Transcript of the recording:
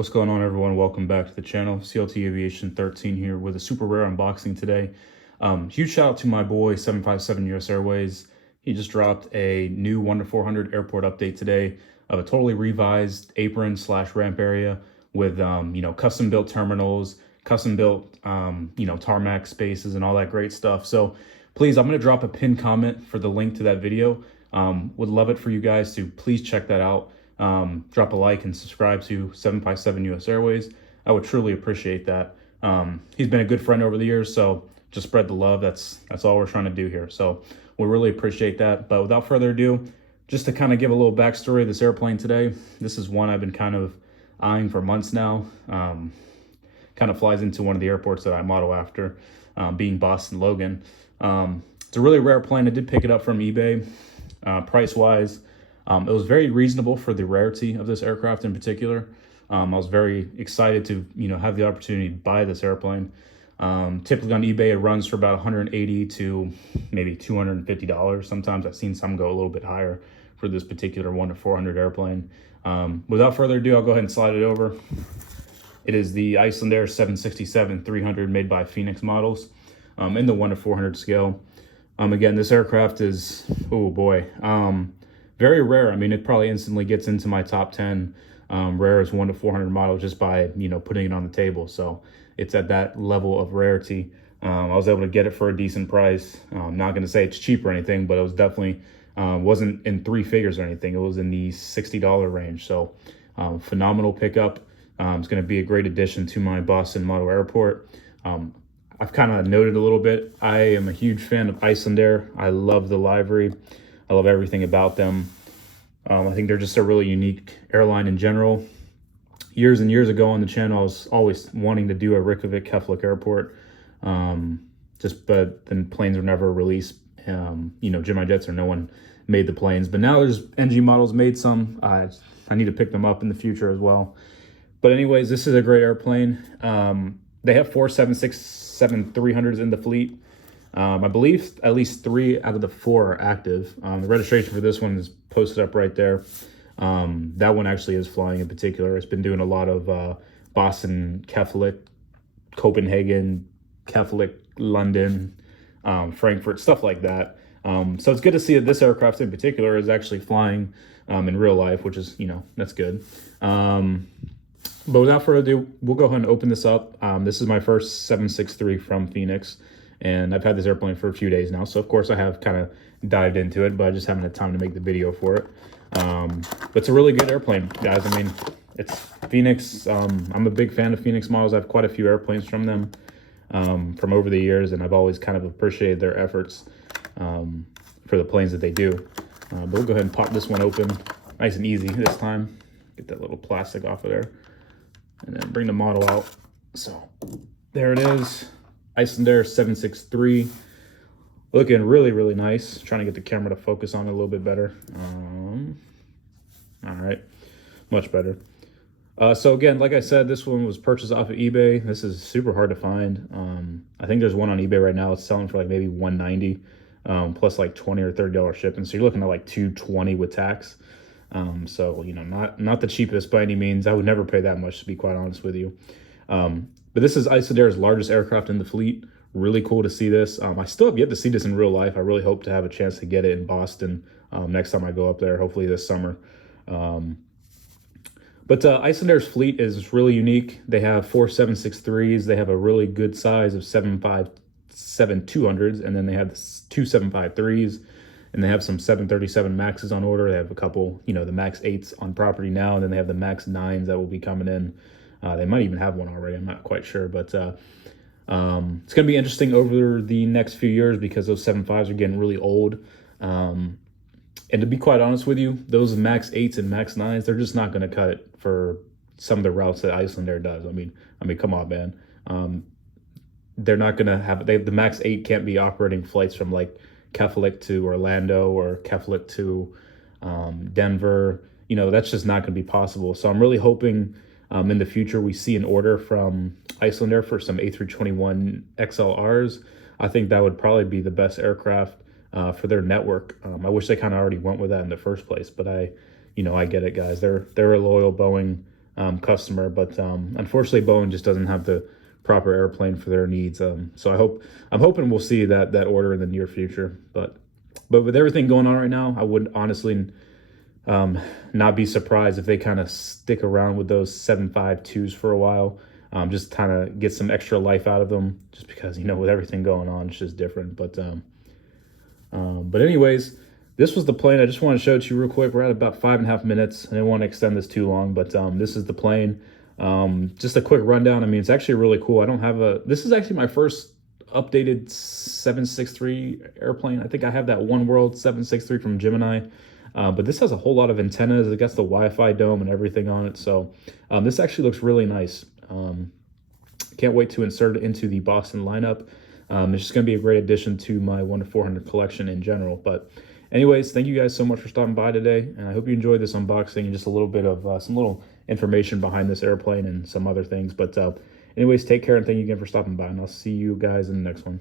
What's going on, everyone? Welcome back to the channel. CLT Aviation 13 here with a super rare unboxing today. Huge shout out to my boy 757 US Airways. He just dropped a new 1-400 airport update today of a totally revised apron / ramp area with custom built terminals, custom built tarmac spaces and all that great stuff. So please, I'm going to drop a pinned comment for the link to that video. Would love it for you guys to please check that out. Drop a like and subscribe to 757 US Airways. I would truly appreciate that. He's been a good friend over the years, so just spread the love. That's all we're trying to do here. So we really appreciate that. But without further ado, just to kind of give a little backstory of this airplane today, this is one I've been kind of eyeing for months now. Kind of flies into one of the airports that I model after, being Boston Logan. It's a really rare plane. I did pick it up from eBay. Price-wise, it was very reasonable for the rarity of this aircraft in particular. I was very excited to, have the opportunity to buy this airplane. Typically on eBay, it runs for about $180 to maybe $250. Sometimes I've seen some go a little bit higher for this particular 1-400 airplane. Without further ado, I'll go ahead and slide it over. It is the Icelandair 767-300 made by Phoenix Models in the 1-400 scale. Again, this aircraft is, oh boy, very rare. I mean, it probably instantly gets into my top 10 rarest 1-400 models just by, putting it on the table. So it's at that level of rarity. I was able to get it for a decent price. I'm not going to say it's cheap or anything, but it was definitely, wasn't in 3 figures or anything. It was in the $60 range. So phenomenal pickup. It's going to be a great addition to my Boston model airport. I've kind of noted a little bit, I am a huge fan of Icelandair. I love the livery. I love everything about them. I think they're just a really unique airline in general. Years and years ago on the channel, I was always wanting to do a Reykjavik Keflavik airport. But then planes were never released. Gemini Jets or no one made the planes. But now there's NG models made some. I need to pick them up in the future as well. But anyways, this is a great airplane. They have 4 767-300s in the fleet. I believe at least 3 out of the 4 are active. The registration for this one is posted up right there. That one actually is flying in particular. It's been doing a lot of Boston, Keflavik, Copenhagen, Keflavik, London, Frankfurt, stuff like that. So it's good to see that this aircraft in particular is actually flying in real life, which is, that's good. But without further ado, we'll go ahead and open this up. This is my first 763 from Phoenix. And I've had this airplane for a few days now. So, of course, I have kind of dived into it, but I just haven't had time to make the video for it. But it's a really good airplane, guys. I mean, it's Phoenix. I'm a big fan of Phoenix models. I have quite a few airplanes from them from over the years, and I've always kind of appreciated their efforts for the planes that they do. But we'll go ahead and pop this one open. Nice and easy this time. Get that little plastic off of there. And then bring the model out. So, there it is. Icelandair 763, looking really, really nice. Trying to get the camera to focus on it a little bit better. All right, much better. So again, like I said, this one was purchased off of eBay. This is super hard to find. I think there's one on eBay right now. It's selling for like maybe $190, plus like $20 or $30 shipping. So you're looking at like $220 with tax. So not the cheapest by any means. I would never pay that much, to be quite honest with you. But this is Icelandair's largest aircraft in the fleet. Really cool to see this. I still have yet to see this in real life. I really hope to have a chance to get it in Boston next time I go up there, hopefully this summer. But Icelandair's fleet is really unique. They have 4 763s. They have a really good size of 757-200s, and then they have 2 753s, and they have some 737 Maxes on order. They have a couple, the Max 8s on property now, and then they have the Max 9s that will be coming in. They might even have one already. I'm not quite sure, but it's going to be interesting over the next few years because those 75s are getting really old. And to be quite honest with you, those Max 8s and Max 9s, they're just not going to cut it for some of the routes that Icelandair does. I mean, come on, man. They're not going to have, the Max 8 can't be operating flights from like Keflavik to Orlando or Keflavik to Denver. That's just not going to be possible. So I'm really hoping in the future we see an order from Icelandair for some A321 XLRs. I think that would probably be the best aircraft for their network. I wish they kind of already went with that in the first place, but I get it, guys. They're a loyal Boeing customer, but unfortunately Boeing just doesn't have the proper airplane for their needs. So I'm hoping we'll see that order in the near future. But with everything going on right now, I would honestly not be surprised if they kind of stick around with those 752s for a while. Just kind of get some extra life out of them, just because, with everything going on, it's just different. But anyways, this was the plane. I just want to show it to you real quick. We're at about 5.5 minutes. I didn't want to extend this too long, but this is the plane. Just a quick rundown. I mean, it's actually really cool. This is actually my first updated 763 airplane. I think I have that One World 763 from Gemini. But this has a whole lot of antennas. It got the Wi-Fi dome and everything on it. So this actually looks really nice. Can't wait to insert it into the Boston lineup. It's just going to be a great addition to my 1-400 collection in general. But anyways, thank you guys so much for stopping by today. And I hope you enjoyed this unboxing and just a little bit of some little information behind this airplane and some other things. But anyways, take care and thank you again for stopping by. And I'll see you guys in the next one.